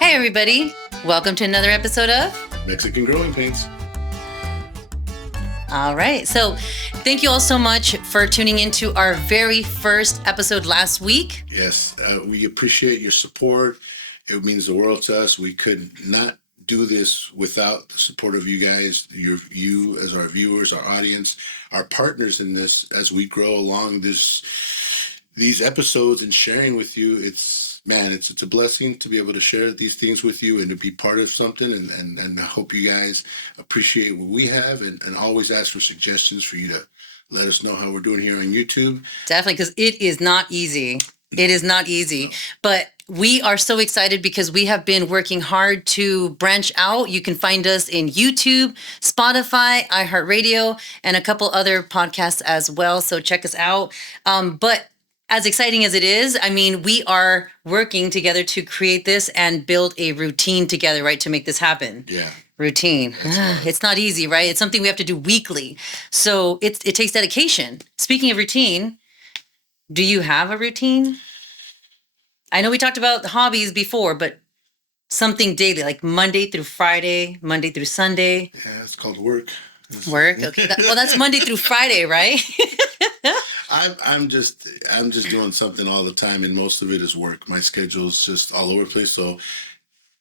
Hey, everybody. Welcome to another episode of Mexican Growing Pains. All right. So thank you all so much for tuning into our very first episode last week. Yes, we appreciate your support. It means the world to us. We could not do this without the support of you guys, you as our viewers, our audience, our partners in this as we grow along these episodes and sharing with you. It's a blessing to be able to share these things with you and to be part of something, and I hope you guys appreciate what we have and always ask for suggestions for you to let us know how we're doing here on YouTube. Definitely, because it is not easy. It is not easy. But we are so excited because we have been working hard to branch out. You can find us in YouTube, Spotify, iHeartRadio, and a couple other podcasts as well. So check us out. But as exciting as it is, I mean, we are working together to create this and build a routine together, right, to make this happen. Yeah. Routine. It's not easy, right? It's something we have to do weekly. So it takes dedication. Speaking of routine, do you have a routine? I know we talked about hobbies before, but something daily, like Monday through Friday, Monday through Sunday. Yeah, it's called work. Work? Okay. Well, that's Monday through Friday, right? I'm just doing something all the time, and most of it is work. My schedule is just all over the place. So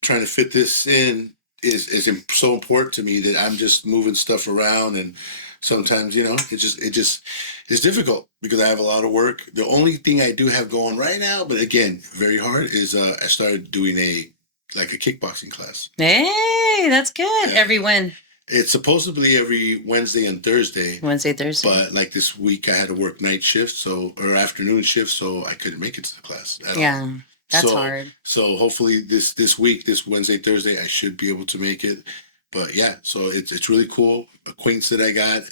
trying to fit this in is so important to me that I'm just moving stuff around, and sometimes it just is difficult because I have a lot of work. The only thing I do have going right now, but again, very hard, is I started doing a kickboxing class. Hey, that's good. Yeah. Every when? It's supposedly every Wednesday and Thursday. Wednesday, Thursday. But like this week, I had to work night shift, or afternoon shift, so I couldn't make it to the class at all. Yeah, that's hard. So hopefully this week, this Wednesday, Thursday, I should be able to make it. But yeah, so it's really cool. Acquaintance that I got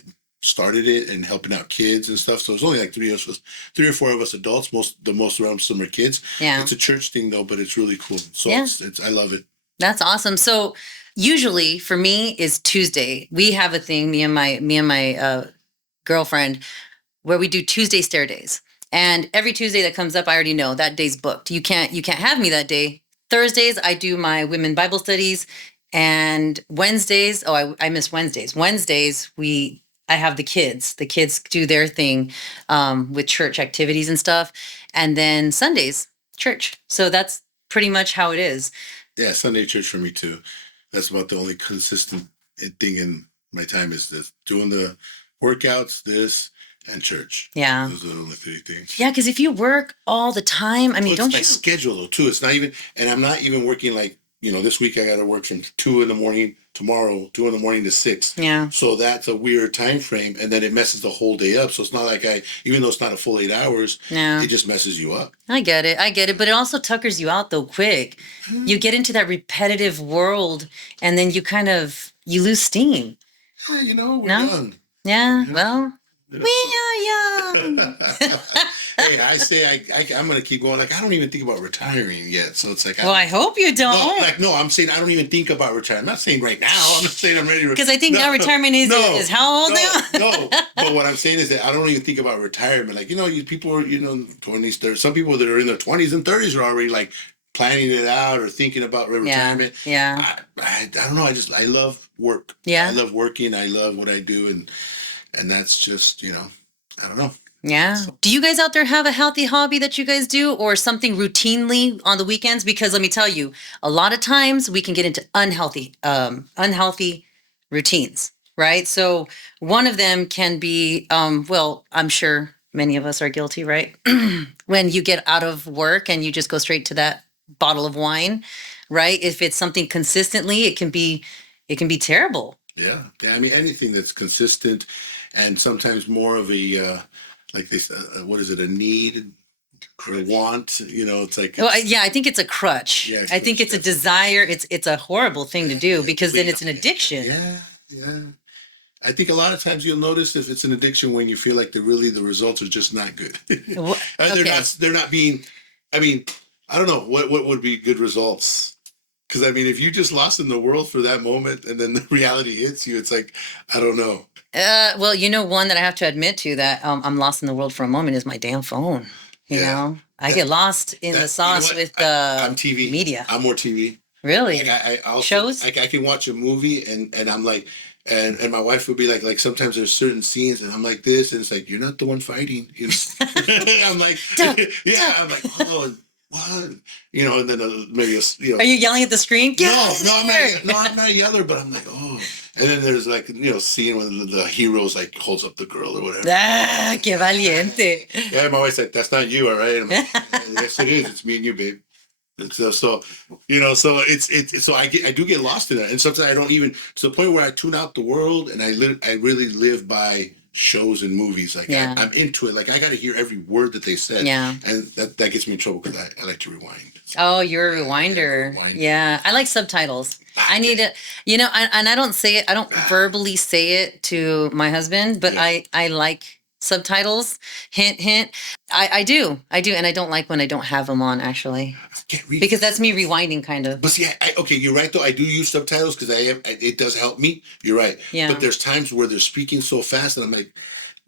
started it and helping out kids and stuff. So it's only like three or four of us adults. Most around some are kids. Yeah. It's a church thing though, but it's really cool. So Yeah. it's I love it. That's awesome. So usually for me is Tuesday. We have a thing, me and my girlfriend, where we do Tuesday stare days. And every Tuesday that comes up, I already know that day's booked. You can't have me that day. Thursdays, I do my women Bible studies. And Wednesdays, I miss Wednesdays. Wednesdays, I have the kids. The kids do their thing with church activities and stuff. And then Sundays, church. So that's pretty much how it is. Yeah, Sunday church for me too. That's about the only consistent thing in my time is this: doing the workouts, this, and church. Yeah. Those are the only three things. Yeah, because if you work all the time, I mean, It's don't my you? schedule though too. It's not even, and I'm not even working like, this week I got to work from 2 a.m. tomorrow, 2 a.m. to 6. Yeah. So that's a weird time frame, and then it messes the whole day up. So it's not like even though it's not a full 8 hours, Yeah. it just messes you up. I get it. But it also tuckers you out though quick. You get into that repetitive world and then you lose steam. Yeah, we're No? young. Yeah, Yeah. well, You know, we are young. Hey, I say I'm gonna keep going. Like I don't even think about retiring yet. So it's like Well, I hope you don't. no, I'm saying I don't even think about retiring. I'm not saying right now. I'm not saying I'm ready to. Because I think now retirement is how old now? No. But what I'm saying is that I don't even think about retirement. Like people are 20s, 30s. Some people that are in their 20s and 30s are already like planning it out or thinking about retirement. Yeah. I don't know. I love work. Yeah. I love working. I love what I do, and that's just I don't know. Yeah. Do you guys out there have a healthy hobby that you guys do or something routinely on the weekends? Because let me tell you, a lot of times we can get into unhealthy routines, right? So one of them can be, well, I'm sure many of us are guilty, right? When you get out of work and you just go straight to that bottle of wine, right? If it's something consistently, it can be terrible. Yeah. I mean, anything that's consistent and sometimes more of a, like this, what is it, a need or a want? It's like. Well, yeah, I think it's a crutch. Yeah, I think it's a desire. It's a horrible thing to do because then it's an addiction. Yeah. I think a lot of times you'll notice if it's an addiction when you feel like the results are just not good. Okay. They're not being, I mean, I don't know what would be good results. Because I mean, if you just lost in the world for that moment and then the reality hits you, it's like, I don't know. Well, one that I have to admit to that I'm lost in the world for a moment is my damn phone. You know, I get lost in the sauce with I'm TV. media. I'm more TV. Really? I also Shows? I can watch a movie and I'm like and my wife would be like sometimes there's certain scenes and I'm like this and it's like you're not the one fighting, you know. I'm like Duck, yeah, duck. I'm like oh what, you know, and then maybe you Are know you yelling at the screen? Get out no of no I'm there! not no I'm not yeller but I'm like oh and then there's like you know scene when the heroes like holds up the girl or whatever. Ah, qué valiente. Yeah, my wife's like that's not you, all right. I'm like, yes it is, it's me and you, babe. And so you know, so so I do get lost in that, and sometimes I don't even to the point where I tune out the world, and I really live by shows and movies. Like Yeah. I'm into it. Like I got to hear every word that they said. Yeah. And that gets me in trouble because I like to rewind. Oh, you're a Yeah, rewinder. rewind. Yeah. I like subtitles. I need it, you know, and I don't say it, I don't verbally say it to my husband, but Yeah. I like subtitles. Hint, hint. I do. I do. And I don't like when I don't have them on, actually. I can't read Because that's me enough. rewinding, kind of. But see, okay, you're right though. I do use subtitles because it does help me. You're right. Yeah. But there's times where they're speaking so fast, and I'm like,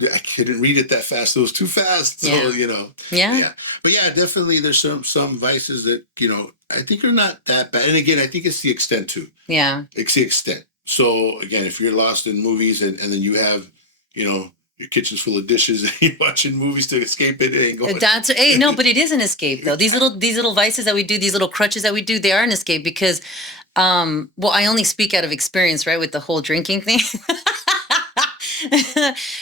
I couldn't read it that fast. It was too fast. So Yeah. you know. Yeah. Yeah. But yeah, definitely there's some vices that you know I think are not that bad. And again, I think it's the extent too. Yeah. It's the extent. So again, if you're lost in movies and then you have, you know, your kitchen's full of dishes and you're watching movies to escape it, it ain't going. That's hey, no, but it is an escape though. These little vices that we do, these little crutches that we do, they are an escape because well, I only speak out of experience, right, with the whole drinking thing.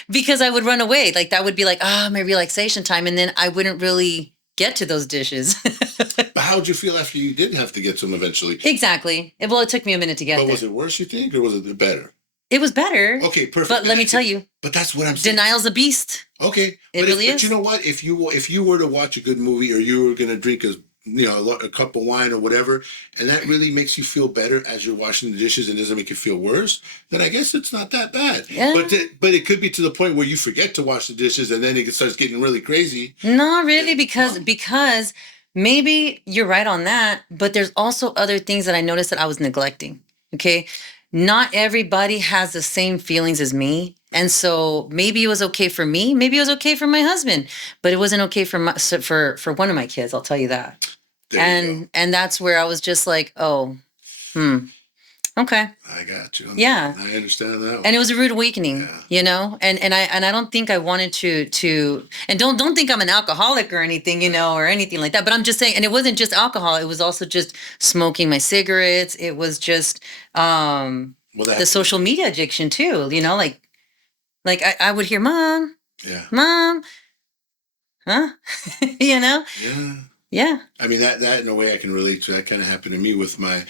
Because I would run away. Like that would be like, my relaxation time. And then I wouldn't really get to those dishes. But how would you feel after you did have to get some eventually? Exactly. Well, it took me a minute to get But there. was it worse, you think, or was it better? It was better. Okay, perfect. But let me tell you, But that's what I'm saying. denial's a beast. Okay, It but really but is. you know what? If you were to watch a good movie or you were gonna drink a cup of wine or whatever, and that really makes you feel better as you're washing the dishes and doesn't make you feel worse, then I guess it's not that bad. Yeah. But it could be to the point where you forget to wash the dishes and then it starts getting really crazy. Not really, No. because maybe you're right on that, but there's also other things that I noticed that I was neglecting. Okay. Not everybody has the same feelings as me. And so maybe it was okay for me, maybe it was okay for my husband, but it wasn't okay for for one of my kids, I'll tell you that. There you go. And that's where I was just like, oh, okay. I got you. Yeah. I understand that one. And it was a rude awakening, Yeah. you know, and I don't think I wanted to, and don't think I'm an alcoholic or anything, you know, or anything like that. But I'm just saying, and it wasn't just alcohol; it was also just smoking my cigarettes. It was just the social media addiction too, you know, like I would hear, Mom, Yeah. Mom, huh, you know, Yeah. yeah, I mean that in a way I can relate to. That kind of happened to me with my,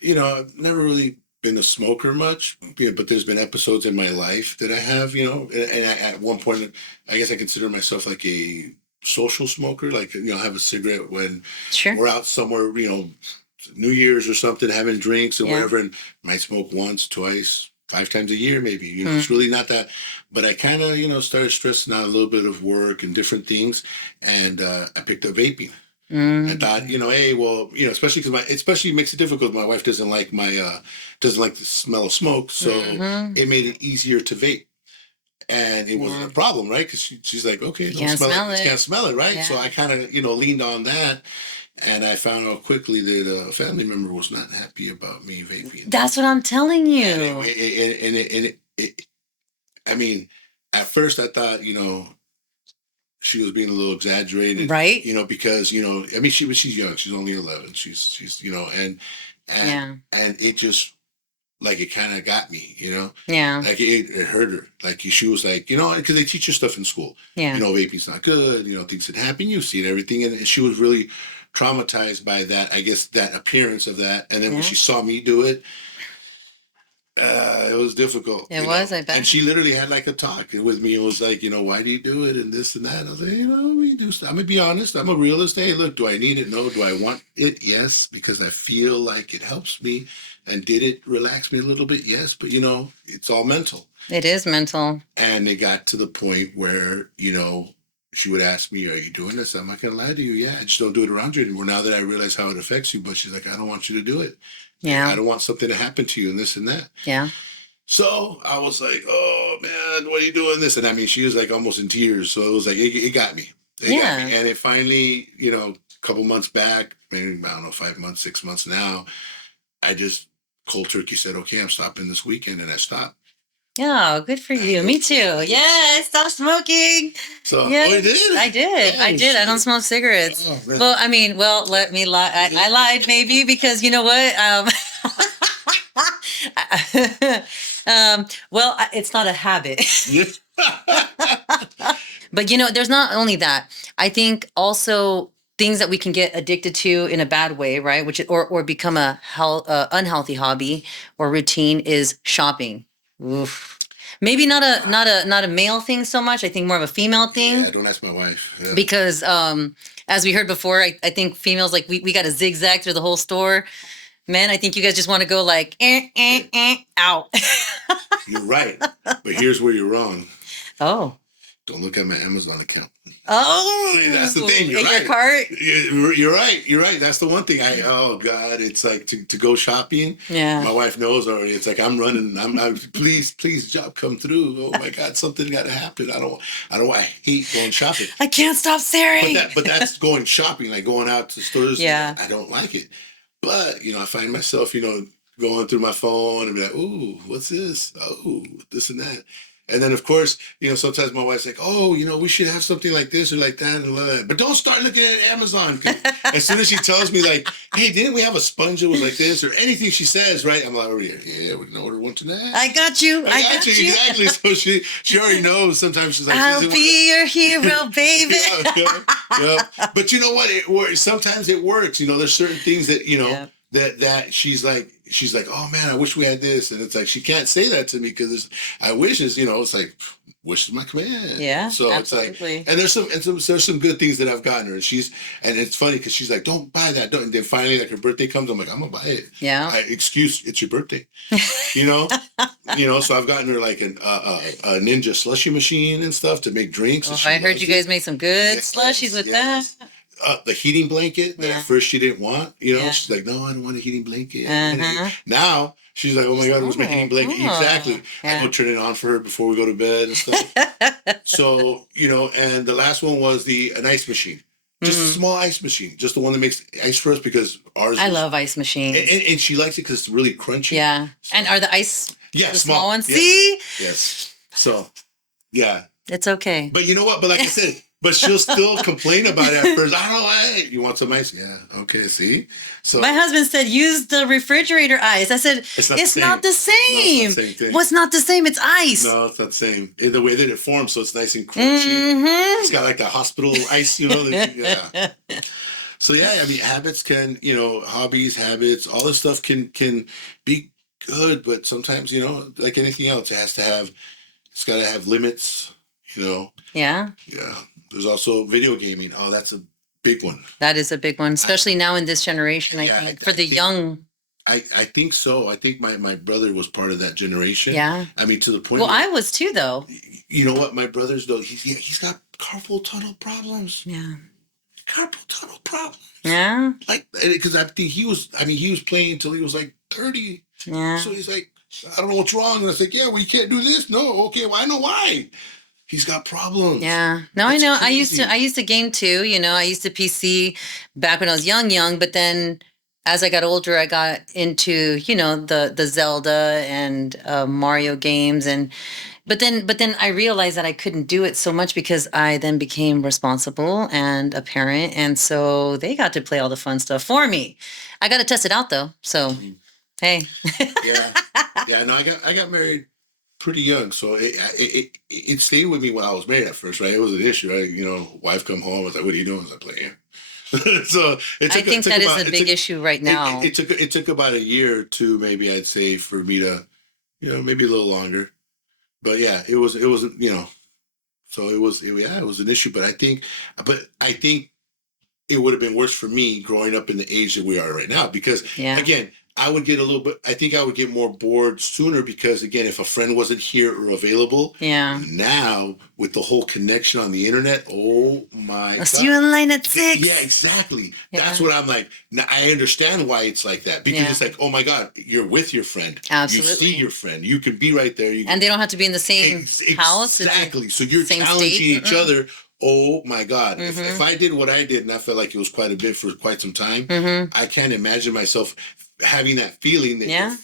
you know, I've never really been a smoker much, you know, but there's been episodes in my life that I have, you know, and at one point, I guess I consider myself like a social smoker. Like, you know, I have a cigarette when sure, we're out somewhere, you know, New Year's or something, having drinks and Yeah. whatever, and might smoke once, twice, 5 times a year, maybe. You know, it's really not that. But I kind of, you know, started stressing out a little bit of work and different things, and I picked up vaping. I thought, you know, hey, well, you know, especially because especially makes it difficult. My wife doesn't like doesn't like the smell of smoke, so it made it easier to vape, and it wasn't a problem, right? Because she's like, okay, don't can't smell it. can't smell it, right? Yeah. So I kind of, you know, leaned on that, and I found out quickly that a family member was not happy about me vaping. That's what I'm telling you. I mean, at first I thought, you know, she was being a little exaggerated, Right. you know, because, you know, I mean, she's young, she's only 11, she's, you know, and Yeah. and it just like it kind of got me, you know, Yeah. like it hurt her, like she was like, you know, because they teach you stuff in school, Yeah. you know, vaping's not good, you know, things that happen, you see it, everything, and she was really traumatized by that, I guess, that appearance of that, and then when Yeah. she saw me do it, it was difficult. It you was, know? I bet. And she literally had like a talk with me. It was like, you know, why do you do it and this and that? I was like, you know, we do stuff. I'm gonna be honest. I'm a realist. Hey, look, do I need it? No. Do I want it? Yes, because I feel like it helps me. And did it relax me a little bit? Yes, but you know, it's all mental. It is mental. And it got to the point where, you know, she would ask me, "Are you doing this?" I'm not gonna lie to you. Yeah, I just don't do it around you anymore. Now that I realize how it affects you, but she's like, "I don't want you to do it. Yeah. I don't want something to happen to you and this and that." Yeah. So I was like, "Oh man, what are you doing this?" And I mean, she was like almost in tears. So it was like it got me. It got Yeah. me. And it finally, you know, couple months back, maybe, I don't know, 5 months, 6 months now, I just cold turkey said, okay, I'm stopping this weekend, and I stopped. Yeah, good for you. Me too. Yeah, I stopped smoking. So, Yeah, oh, you did? I did. Oh, I did. I don't shit. smoke cigarettes. Oh, man. Well, I mean, well, let me lie. I lied maybe because you know what? Well, it's not a habit. Yeah. But you know, there's not only that. I think also things that we can get addicted to in a bad way, right? Which or become a unhealthy hobby or routine is shopping. Oof. Maybe not a male thing so much. I think more of a female thing. Yeah, don't ask my wife. Yeah. Because as we heard before, I think females like we got to zigzag through the whole store. Men, I think you guys just want to go like out. You're right, but here's where you're wrong. Oh. Don't look at my Amazon account. Oh, that's the thing. You're in right. your cart. You're right. You're right. That's the one thing. Oh God, it's like to go shopping. Yeah. My wife knows already. It's like I'm running. I'm please, job come through. Oh my God, something got to happen. I hate going shopping. I can't stop staring. But that's going shopping, like going out to stores. Yeah. I don't like it. But I find myself, going through my phone and be like, ooh, what's this? Oh, this and that. And then, of course, sometimes my wife's like, oh, we should have something like this or like that. And blah, blah. But don't start looking at Amazon. 'Cause as soon as she tells me, like, hey, didn't we have a sponge that was like this or anything she says, right? I'm like, oh, yeah, we can order one tonight. I got you. I got you. Exactly. So she already knows. Sometimes she's like, I'll be your hero, baby. yeah. But you know what? It works. Sometimes it works. There's certain things that, Yeah. that she's like, oh man, I wish we had this. And it's like, she can't say that to me because I wish is, it's like, wish is my command. Yeah. So absolutely. it's like, and there's some good things that I've gotten her. And it's funny because she's like, don't buy that. Don't. And then finally, like her birthday comes, I'm like, I'm gonna buy it. Yeah. Excuse, it's your birthday. So I've gotten her like a Ninja slushy machine and stuff to make drinks. Oh, I heard you guys made some good slushies with that. The heating blanket that at first she didn't want, Yeah. she's like, no, I don't want a heating blanket. Uh-huh. Now she's like, oh my God, it was my heating blanket. Oh, Exactly. yeah. I go turn it on for her before we go to bed and stuff. So, and the last one was an ice machine. Just a small ice machine, just the one that makes ice for us because ours. I love ice machines. And she likes it because it's really crunchy. Yeah. And are the ice the small ones? Yeah. See? Yes. So, yeah. It's okay. But you know what? But like I said, but she'll still complain about it at first. I don't like it. You want some ice? Yeah. Okay. See? So my husband said, use the refrigerator ice. I said, it's not the same. No, it's not the same thing. What's not the same? It's ice. No, it's not the same. The way that it forms, so it's nice and crunchy. Mm-hmm. It's got like a hospital ice, yeah. So yeah, I mean, habits can, hobbies, habits, all this stuff can be good, but sometimes, like anything else, it's got to have limits, Yeah. Yeah. There's also video gaming. Oh, that's a big one. That is a big one, especially now in this generation, I think, for the young. I think so. I think my brother was part of that generation. Yeah. I mean, to the point. Well, I was too, though. You know what? My brother's, though, he's got carpal tunnel problems. Yeah. Carpal tunnel problems. Yeah. Like, because I think he was playing until he was like 30. Yeah. So he's like, I don't know what's wrong. And I was like, yeah, well, you can't do this. No. Okay. Well, I know why. He's got problems. Yeah. No, That's I know. crazy. I used to game too. I used to PC back when I was young, but then as I got older, I got into, the Zelda and Mario games but then I realized that I couldn't do it so much because I then became responsible and a parent, and so they got to play all the fun stuff for me. I got to test it out though. So, hey. Yeah. No, I got married pretty young, so it stayed with me when I was married at first, right? It was an issue, right? Wife come home, I was like, "What are you doing?" I was like, "Playing." So I think that is a big issue right now. It took about a year or two, maybe I'd say, for me to, maybe a little longer. But yeah, it was, so it was an issue. But I think it would have been worse for me growing up in the age that we are right now because again, I would get I think I would get more bored sooner because again, if a friend wasn't here or available, now with the whole connection on the internet, oh my I'll see you in line at 6. Yeah, exactly. That's what I'm like. Now I understand why it's like that because it's like, oh my God, you're with your friend. Absolutely. You see your friend. You can be right there. And they don't have to be in the same house. Exactly. So you're challenging each other Oh my God. If Mm-hmm. I did what I did, and I felt like it was quite a bit for quite some time, Mm-hmm. I can't imagine myself having that feeling that Yeah.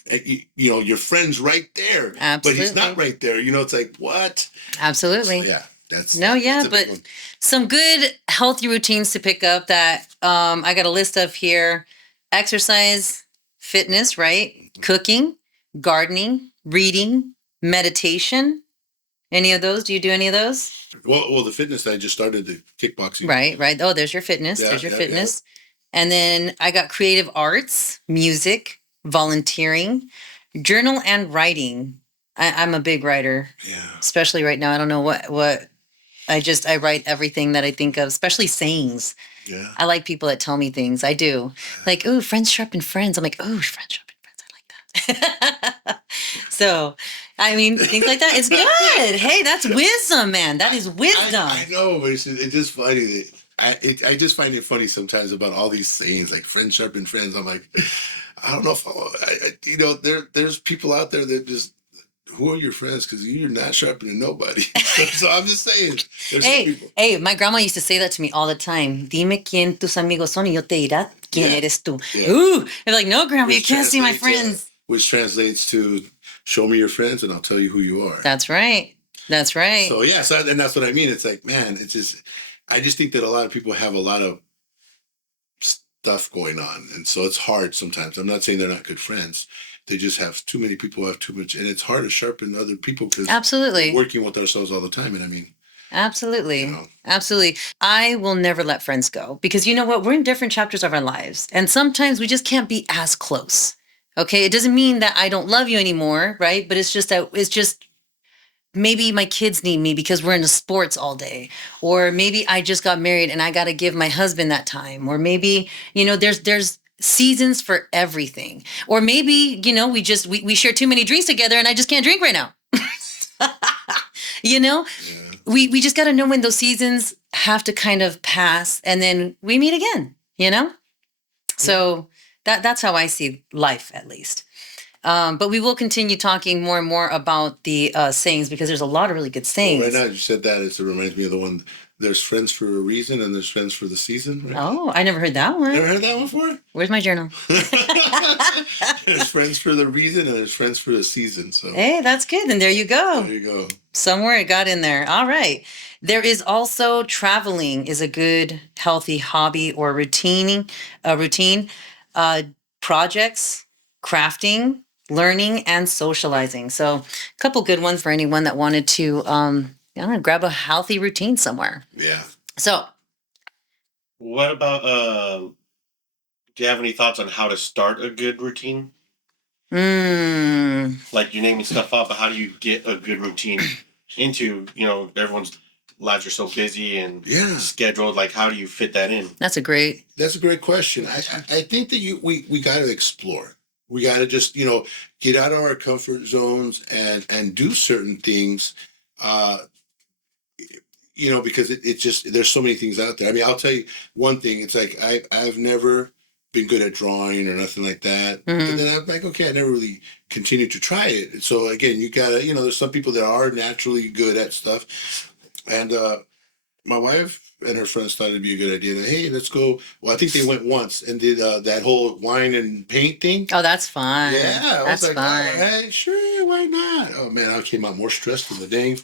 your friend's right there, but he's not Absolutely. right there. It's like, what? So Absolutely. yeah, that's No, yeah, that's a big but one. some good healthy routines to pick up that I got a list of here: exercise, fitness, right? Cooking, gardening, reading, meditation. Any of those? Do you do any of those? Well, the fitness I just started the kickboxing. Right, right. Oh, there's your fitness. Yeah, There's your yeah, yeah, fitness. And then I got creative arts, music, volunteering, journal and writing. I'm a big writer, yeah, especially right now. I don't know what I write everything that I think of, especially sayings. yeah. I like people that tell me things. I do. Like, ooh, friends sharpen friends. I'm like, ooh, friends sharpen friends. I like that. So, I mean, things like that. It's good. Hey, that's wisdom, man. That is wisdom. I know, but it's just funny that I just find it funny sometimes about all these sayings like "friends sharpen friends." I'm like, I don't know if there's people out there that just, who are your friends? Because you're not sharpening nobody. So I'm just saying, there's some Hey, people. hey, my grandma used to say that to me all the time. Dime quién tus amigos son y yo te dirá quién Yeah, eres tú. yeah. Ooh, they're like, no, grandma, you Which can't see my translates friends. which translates to show me your friends and I'll tell you who you are. That's right. That's right. So yeah, and that's what I mean. It's like, man, I just think that a lot of people have a lot of stuff going on, and so it's hard sometimes. I'm not saying they're not good friends. They just have too many people who have too much, and it's hard to sharpen other people because we're Absolutely. working with ourselves all the time. And I mean, Absolutely. know, Absolutely. I will never let friends go because you know what? We're in different chapters of our lives. And sometimes we just can't be as close. Okay. It doesn't mean that I don't love you anymore. Right. But it's just maybe my kids need me because we're into sports all day. Or maybe I just got married and I got to give my husband that time. Or maybe, there's seasons for everything. Or maybe, we share too many drinks together and I just can't drink right now. you know? yeah. We just got to know when those seasons have to kind of pass and then we meet again, So that's how I see life, at least. But we will continue talking more and more about the sayings because there's a lot of really good Well, right sayings. now you said that it reminds me of the one. There's friends for a reason, and there's friends for the season. Right? Oh, I never heard that one. Never heard that one before. Where's my journal? There's friends for the reason, and there's friends for the season. So Hey, that's good. Then there you go. there you go. Somewhere it got in there. All right. There is also traveling is a good, healthy hobby or routine. Uh, Projects, crafting, learning, and socializing. So a couple good ones for anyone that wanted to grab a healthy routine somewhere. Yeah. So What about do you have any thoughts on how to start a good routine? Like you're naming stuff up, but how do you get a good routine into, everyone's lives are so busy and Yeah. scheduled. Like how do you fit that in? that's a great. That's a great question. I think that we got to explore. We got to just get out of our comfort zones and do certain things. Uh, because it's just there's so many things out there. I mean, I'll tell you one thing. It's like I've never been good at drawing or nothing like that. Mhm. And then I'm like, okay, I never really continued to try it. So again, you gotta, there's some people that are naturally good at stuff, and my wife and her friends thought it'd be a good idea. That, hey, let's go. Well, I think they went once and did that whole wine and paint thing. Oh, that's fun. Yeah, I was That's like, fun. oh, hey, sure, why not? Oh man, I came out more stressed from the dang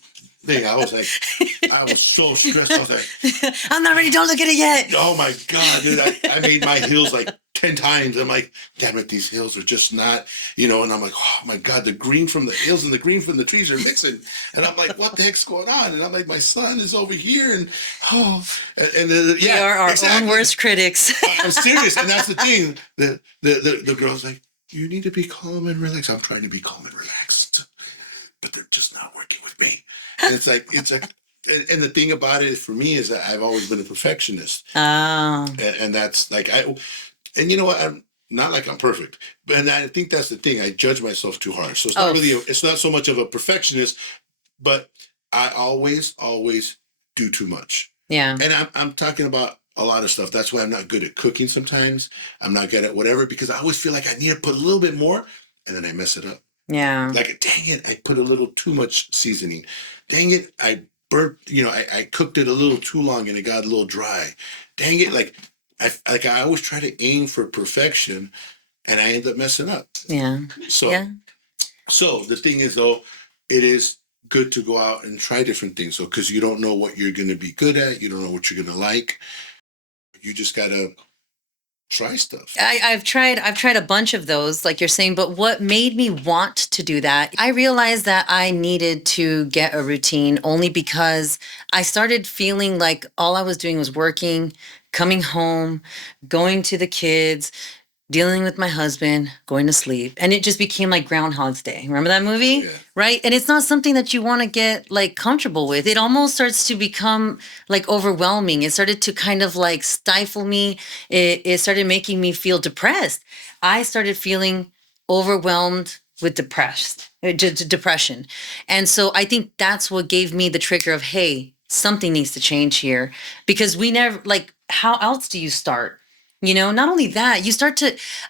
thing. I was like, I was so stressed. I was like, I'm not ready. Don't look at it yet. oh my god, dude! I made my heels like 10 times. I'm like, damn it, these hills are just not, and I'm like, oh my god, the green from the hills and the green from the trees are mixing, and I'm like, what the heck's going on? And I'm like, my son is over here, and We are our own worst critics. I'm serious, and that's the thing. The girl's like, you need to be calm and relaxed. I'm trying to be calm and relaxed, but they're just not working with me. And it's like, and the thing about it for me is that I've always been a perfectionist, Oh, and that's like and you know what? I'm not like I'm perfect, but and I think that's the thing. I judge myself too hard, so it's not really. It's not so much of a perfectionist, but I always do too much. yeah. And I'm talking about a lot of stuff. That's why I'm not good at cooking sometimes. I'm not good at whatever because I always feel like I need to put a little bit more, and then I mess it up. Yeah. Like, dang it, I put a little too much seasoning. Dang it, I burnt, I cooked it a little too long and it got a little dry. Dang it! I always try to aim for perfection, and I end up messing up. Yeah. So Yeah. so the thing is though, it is good to go out and try different things. So because you don't know what you're going to be good at, you don't know what you're going to like. You just gotta try stuff. I've tried a bunch of those, like you're saying, but what made me want to do that, I realized that I needed to get a routine only because I started feeling like all I was doing was working, coming home, going to the kids, dealing with my husband, going to sleep. And it just became like Groundhog's Day. Remember that movie? Yeah. Right? And it's not something that you want to get like comfortable with. It almost starts to become like overwhelming. It started to kind of like stifle me. It started making me feel depressed. I started feeling overwhelmed with depression. And so I think that's what gave me the trigger of, hey, something needs to change here. Because we never, like, how else do you start? Not only that,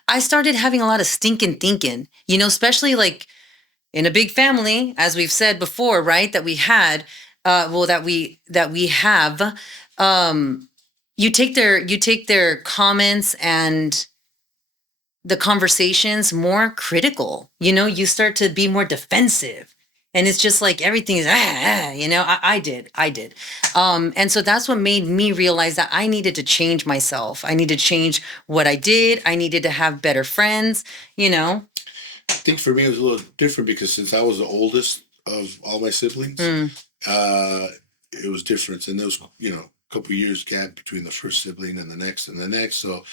I started having a lot of stinking thinking, especially like in a big family, as we've said before, right? That we had, that we have, you take their comments and the conversations more critical, you start to be more defensive. And it's just like everything is, I did. And so that's what made me realize that I needed to change myself. I needed to change what I did. I needed to have better friends. I think for me it was a little different because since I was the oldest of all my siblings, Mm, uh, it was different. And there was, a couple of years gap between the first sibling and the next and the next. So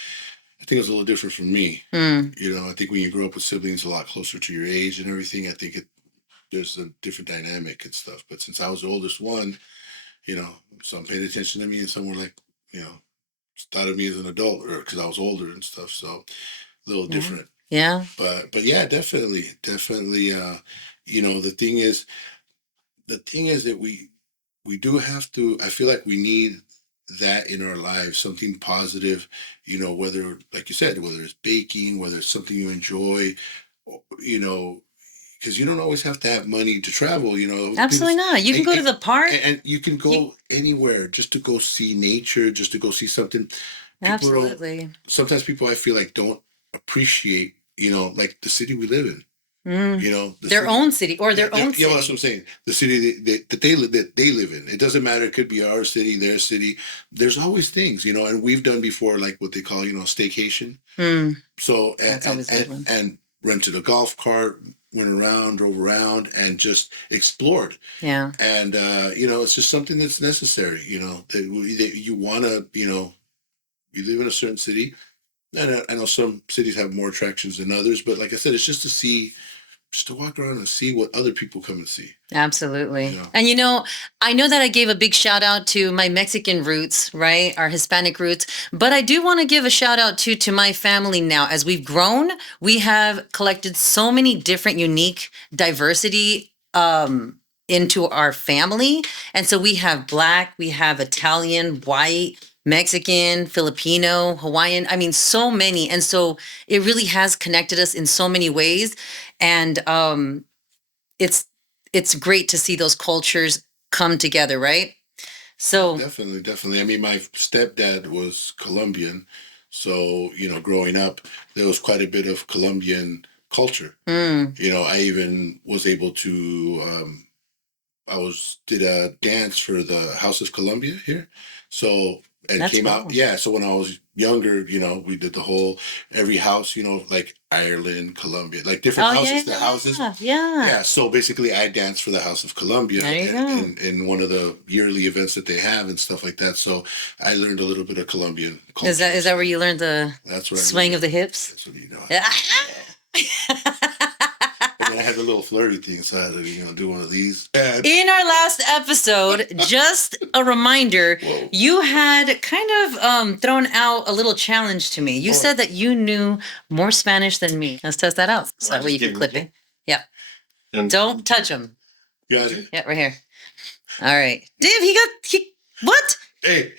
I think it was a little different for me. mm, I think when you grow up with siblings a lot closer to your age and everything, I think there's a different dynamic and stuff. But since I was the oldest one, some paid attention to me and some were like, you know, thought of me as an adult or because I was older and stuff. So a little yeah. different. Yeah. But yeah, definitely. The thing is that we do have to. I feel like we need that in our lives, something positive. Whether, like you said, whether it's baking, whether it's something you enjoy, you know, because you don't always have to have money to travel. Absolutely not. You can go to the park. And you can You, go anywhere just to go see nature, just to go see something. People don't. absolutely. Sometimes people I feel like don't appreciate, like the city we live in. Mm. The Their city. own city or Yeah, their own yeah, well, that's what city. I'm saying. The city that they live in. It doesn't matter. It could be our city, their city. There's always things, and we've done before, like what they call, staycation. Mm, So that's always a good one. and rented a golf cart, went around, drove around, and just explored. Yeah. And it's just something that's necessary. That you want to. You live in a certain city, and I know some cities have more attractions than others, but like I said, it's just to see, just to walk around and see what other people come and see. Absolutely. Yeah. And I know that I gave a big shout out to my Mexican roots, right? Our Hispanic roots, but I do want to give a shout out to my family now. As we've grown, we have collected so many different unique diversity into our family. And so we have Black, we have Italian, white, Mexican, Filipino, Hawaiian. I mean, so many. And so it really has connected us in so many ways. And it's it's great to see those cultures come together, right? So, Definitely. I mean, my stepdad was Colombian, so growing up, there was quite a bit of Colombian culture. mm, I even was able to. Did a dance for the House of Columbia here, so and that's came out. cool. Yeah, so when I was younger, we did the whole every house, like Ireland, Colombia, like different Oh houses. The houses. yeah, yeah. Yeah, so basically, I danced for the House of Columbia There you go. in one of the yearly events that they have and stuff like that. So I learned a little bit of Colombian culture. Is that where you learned the That's where swing of the hips? That's what Yeah. And I had the little flirty thing, so I had to do one of these. And, In our last episode, just a reminder, whoa. you had kind of thrown out a little challenge to me. You Oh. said that you knew more Spanish than me. Let's test that out. So Well, that way you just can give clip it- it. Yeah. And Don't touch them. You got it? Yeah, right here. All right. Damn, what? Hey.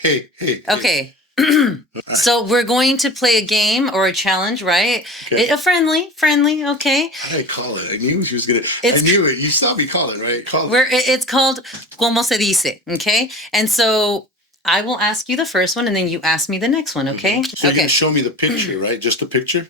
Okay. So we're going to play a game or a challenge, right? Okay. A friendly, okay? How did I call it? I knew she was gonna. It's- I knew it. You saw me call it, right? Call Where it. it's called Como se dice, okay? And so I will ask you the first one, and then you ask me the next one, okay? So you're Okay. gonna show me the picture, right? Just a picture.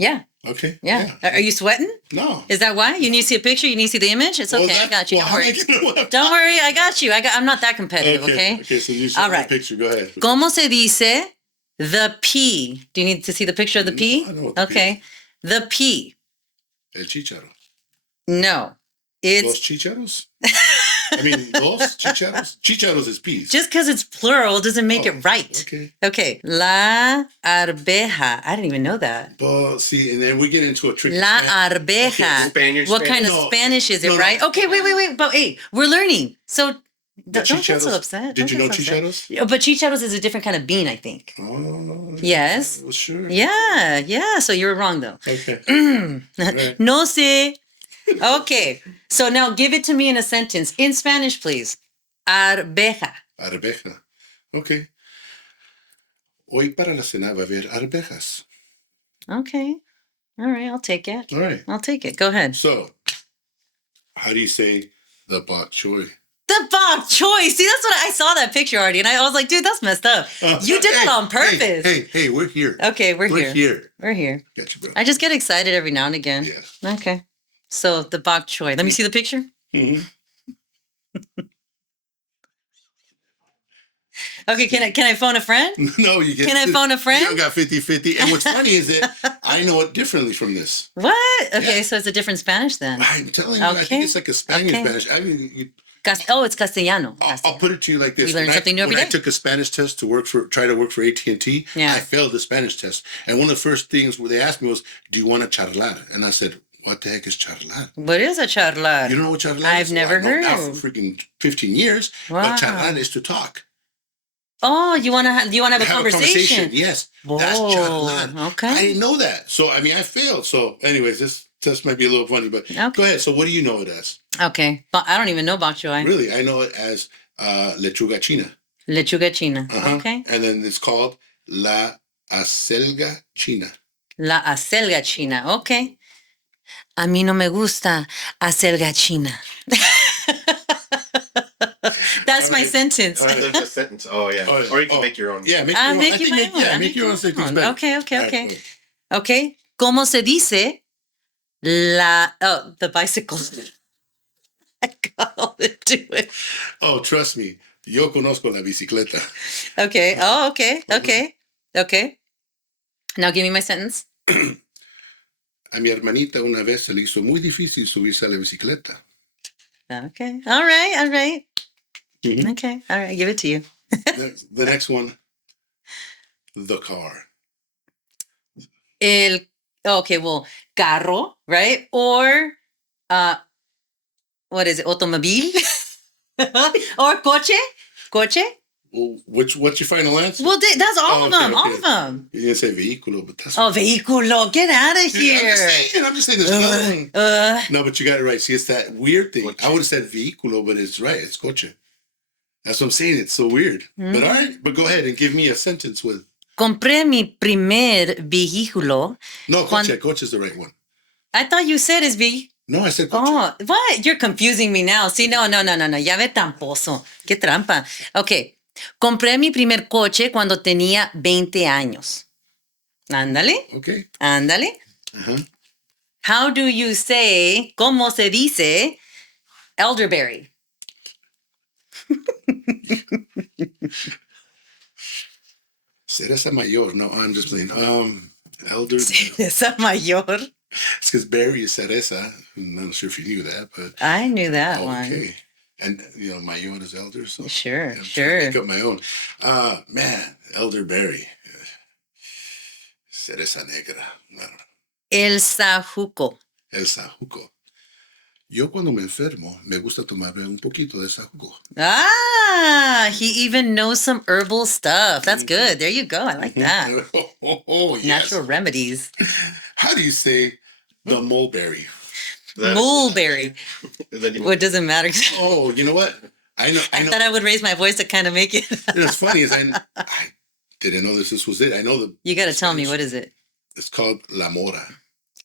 Yeah, Okay. yeah. Are you sweating? No. Is that why? You need to see a picture? You need to see the image? It's okay. I got you. Well, Don't how am worry. I gonna- Don't worry. I got you. I'm not that competitive, okay? Okay. So you show All me right. the picture. Go ahead. Como se dice the P? Do you need to see the picture of the P? No, I know what the P Okay. The P. El chicharo. No. Los It's chicharos. I mean, los chicharos. Chicharos is peas. just because it's plural doesn't make Oh, it right. Okay. Okay. La arveja. I didn't even know that. But see, and then we get into a tricky. La Span- arveja. Spaniard, What kind of No, Spanish is it, no, no. right? Okay, wait. But hey, we're learning. So The don't get so chicharos- upset. Did Don't you get know so upset. chicharos? Yeah, but chicharos is a different kind of bean, I think. Oh. Yes. Well, sure. Yeah. So you were wrong though. Okay. Right. No sé. Okay. So now give it to me in a sentence in Spanish, please. Arveja. Arveja. Okay. Hoy para la cena va a haber arvejas. Okay. All right. I'll take it. All right. I'll take it. Go ahead. So, how do you say the bok choy? The bok choy. See, that's what I saw that picture already, and I was like, dude, that's messed up. You did that on purpose. Hey, we're here. Okay, we're We're here. here. We're here. Got you, bro. I just get excited every now and again. Yes. Okay. So the bok choy. Let me see the picture. Mhm. Okay, can I phone a friend? No, you get. Can I phone a You friend? got 50-50. And what's funny is that I know it differently from this. What? Okay, Yeah. so it's a different Spanish then. I'm telling you, I Okay. think it's like a Spanish Okay. Spanish. I mean, It's Castellano. I'll put it to you like this: We learn when something new every I day. took a Spanish test to try to work for AT&T, Yeah. I failed the Spanish test. And one of the first things where they asked me was, "Do you want to charlar?" And I said, "What the heck is charlar?" What is a charlar? You don't know what charlar is? I've never Well, I know now heard. for freaking 15 years. Wow. But charlar is to talk. Oh, you want to have a conversation? Yes. That's Whoa, charlar. okay. I didn't know that. So, I mean, I failed. So, anyways, this test might be a little funny, but Okay. go ahead. So, what do you know it as? Okay, but I don't even know bok choy. Really, I know it as lechuga china. Lechuga china. Uh-huh. Okay. And then it's called la acelga china. La acelga china. Okay. A mí no me gusta acelga china. That's my sentence. There's a sentence. Oh yeah. Oh, yeah. Or you can Oh. make your own. Yeah, make I'm your own. I making think my make, own. yeah, I'm make your own making my sentence own. better. Okay. All right, go. Okay. ¿Cómo se dice the bicycle? I got all into it. Oh, trust me. Yo conozco la bicicleta. Okay. Oh, okay. Now give me my sentence. A mi hermanita una vez se le hizo muy difícil subirse a la bicicleta. Okay. All right. Mhm. Okay. All right. Give it to you. The next one, the car. Well, carro, right? Or what is it? Automobile? Or coche? Coche? Well, what's your final answer? Well, that's all Oh, of them. okay, All okay. of them. You didn't say vehículo, but that's Oh, vehiculo. Get out of here. I'm just saying there's another one. Uh, No, but you got it right. See, it's that weird thing. Coche. I would have said vehículo, but it's right. It's coche. That's what I'm saying. It's so weird. But all right. But go ahead and give me a sentence with. compré mi primer vehículo. No, Juan- coche. Coche is the right one. I thought you said it's ve. No, I said coche. Oh, what? You're confusing me now. See, no. Ya ve tramposo. Qué trampa. Okay. Compré mi primer coche cuando tenía 20 años. Ándale. Okay. Ándale. Uh-huh. How do you say, ¿cómo se dice, elderberry? Cereza mayor. No, I'm just playing. Elder. Esa mayor. It's because berry is cereza. I'm not sure if you knew that, but I knew that one. okay. And mayor is elder, so Sure, I'm trying to sure. Make up my own. Man, elderberry. Cereza negra. I don't know. El sajuco. El sajuco. Yo cuando me enfermo, me gusta tomarme un poquito de sajuco. Ah, he even knows some herbal stuff. That's good. There you go. I like that. Yes. Natural remedies. How do you say the mulberry? Mulberry. Then Well, it doesn't matter. Oh, you know what? I know. I thought I would raise my voice to kind of make it. What's funny is Didn't know this was it. I know You got to tell me, Spanish. what is it? It's called La Mora.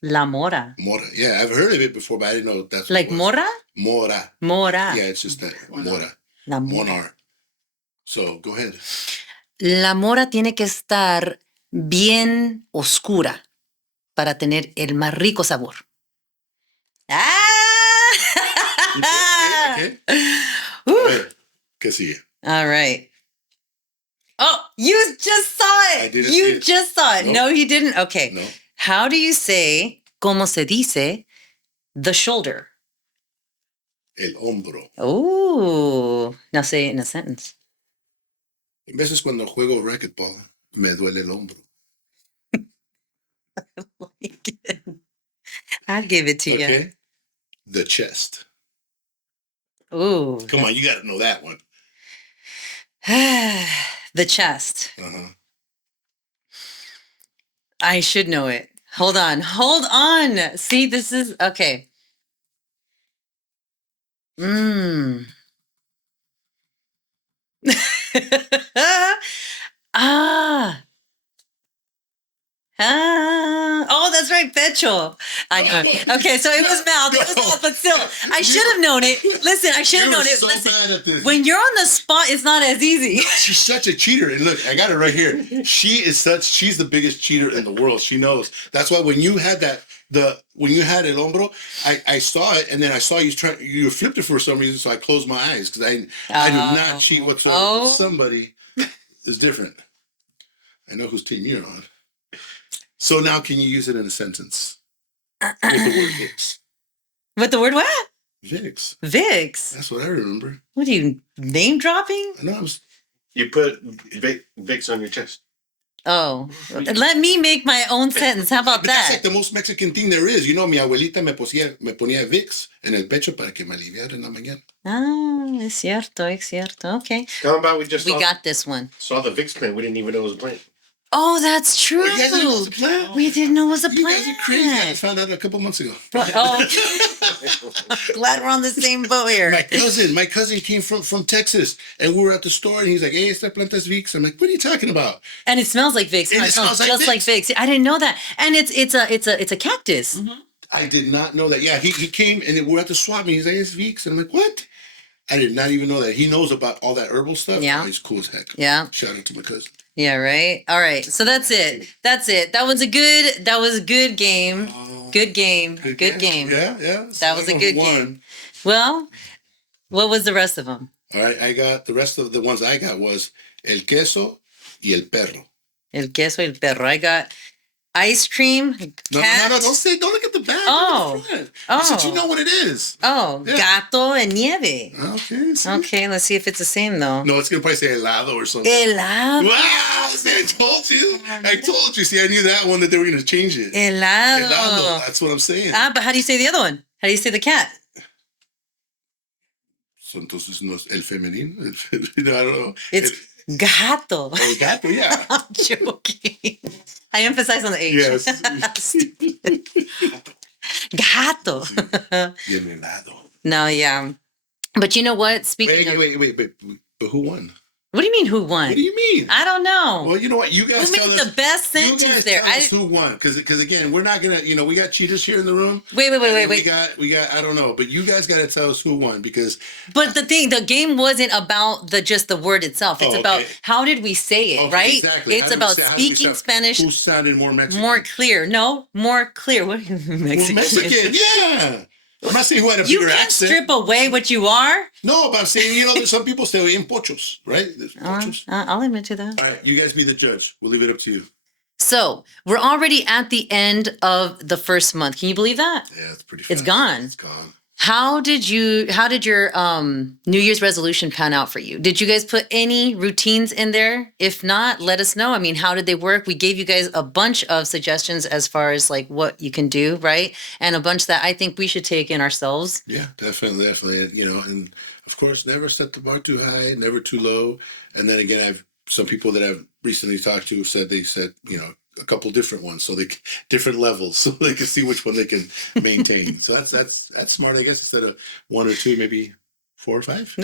La mora. Mora. Yeah, I've heard of it before, but I didn't know that's what Like it was. mora? Mora. Mora. Yeah, it's just that. Mora. La mora. Monar. So go ahead. La mora tiene que estar bien oscura para tener el más rico sabor. ¡Ah! Okay. A Whew. ver, ¿qué sigue? All right. Oh, you just saw I it. didn't see You it. just saw it. No. No, he didn't. Okay. No. How do you say, como se dice, the shoulder? El hombro. Oh, now say it in a sentence. A veces cuando juego racquetball, me duele el hombro. I'll give it to you. Okay. The chest. Ooh. Come on, you got to know that one. The chest. Uh-huh. I should know it. Hold on. Hold on. See, this is okay. Mm. ah. Oh, that's right, pecho. I know. Okay, so it was mouth. It was mouth, but still, I should have known it. Listen, I should have known it. So Listen, bad at this. when you're on the spot, it's not as easy. She's such a cheater. And look, I got it right here. She's the biggest cheater in the world. She knows. That's why when you had when you had el hombro, I saw it, and then I saw you flipped it for some reason, so I closed my eyes because I do not cheat whatsoever. Oh. Somebody is different. I know whose team you're on. So now can you use it in a sentence? With the word Vicks. With the word what? Vicks. Vicks. That's what I remember. What are you, name dropping? I know I was. You put Vicks on your chest. Oh, let me make my own sentence. How about But that's that? like the most Mexican thing there is. You know, mi abuelita me ponía Vicks en el pecho para que me aliviara en la mañana. Ah, es cierto, es cierto. Okay. How about we just We got this one. saw the Vicks plant? We didn't even know it was a plant. Oh, that's true. Oh, you guys didn't know it was a plant? We didn't know it was a You plant. guys are crazy. I just found out a couple months ago. Oh, glad we're on the same boat here. My cousin came from Texas, and we were at the store, and he's like, "Hey, esta planta es Vicks." I'm like, "What are you talking about?" And it smells like Vicks. And No, it smells like just like Vicks. I didn't know that. And it's a cactus. Mm-hmm. I did not know that. Yeah, he came, and we're at the swap meet. He's like, "It's Vicks," and I'm like, "What?" I did not even know that. He knows about all that herbal stuff. Yeah. Oh, he's cool as heck. Yeah. Shout out to my cousin. Yeah, right. All right. So that's it. That was a good game. Good game. Good game. Yeah, yeah. That was a good game. Well, what was the rest of them? All right, I got the rest of the ones I got was el queso y el perro. El queso y el perro. I got ice cream, cat. No, don't look at the back. Oh. Look at the front. Oh. Since you know what it is. Oh, Yeah. gato and nieve. Okay. See? Okay, let's see if it's the same though. No, it's gonna probably say helado or something. Helado. Wow! See, I told you. I told you. See, I knew that one that they were gonna change it. Helado. Helado. That's what I'm saying. Ah, but how do you say the other one? How do you say the cat? So entonces no es el femenino. I don't know. It's gato. El gato, yeah. I'm joking. I emphasize on the H. Yes. Stupid. Gato. Y el helado. No, yeah. But you know what? Speaking of... Wait. But who won? What do you mean, who won? What do you mean? I don't know. Well, you know what? You guys Who tell made us. the best You sentence guys there? tell us who won, because again, we're not gonna. You know, we got cheaters here in the room. Wait. We got. I don't know, but you guys got to tell us who won because. But the game wasn't about just the word itself. It's Oh, about okay. how did we say it, Okay, right? exactly. It's How do we about say- how do we speaking sound- Spanish Who sounded more Mexican? more clear. No, more clear. What Mexican? Mexican, yeah. I'm not saying who had a You bigger can't accent. strip away what you are. No, but I'm saying, you know, there's some people say in pochos, right? There's pochos. I'll admit to that. All right, you guys be the judge. We'll leave it up to you. So we're already at the end of the first month. Can you believe that? Yeah, it's pretty. It's fast. gone. It's gone. How did your New Year's resolution pan out for you? Did you guys put any routines in there? If not, let us know. I mean, how did they work? We gave you guys a bunch of suggestions as far as like what you can do, right? And a bunch that I think we should take in ourselves. Yeah, definitely. You know, and of course, never set the bar too high, never too low. And then again, I've some people that I've recently talked to said you know, a couple different ones, so different levels, so they can see which one they can maintain. So that's smart, I guess. Instead of one or two, maybe 4 or 5.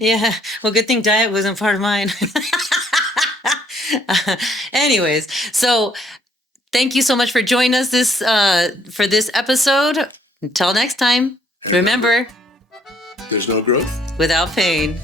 Yeah. Well, good thing diet wasn't part of mine. Anyways, so thank you so much for joining us for this episode. Until next time, And remember, there's no growth without pain.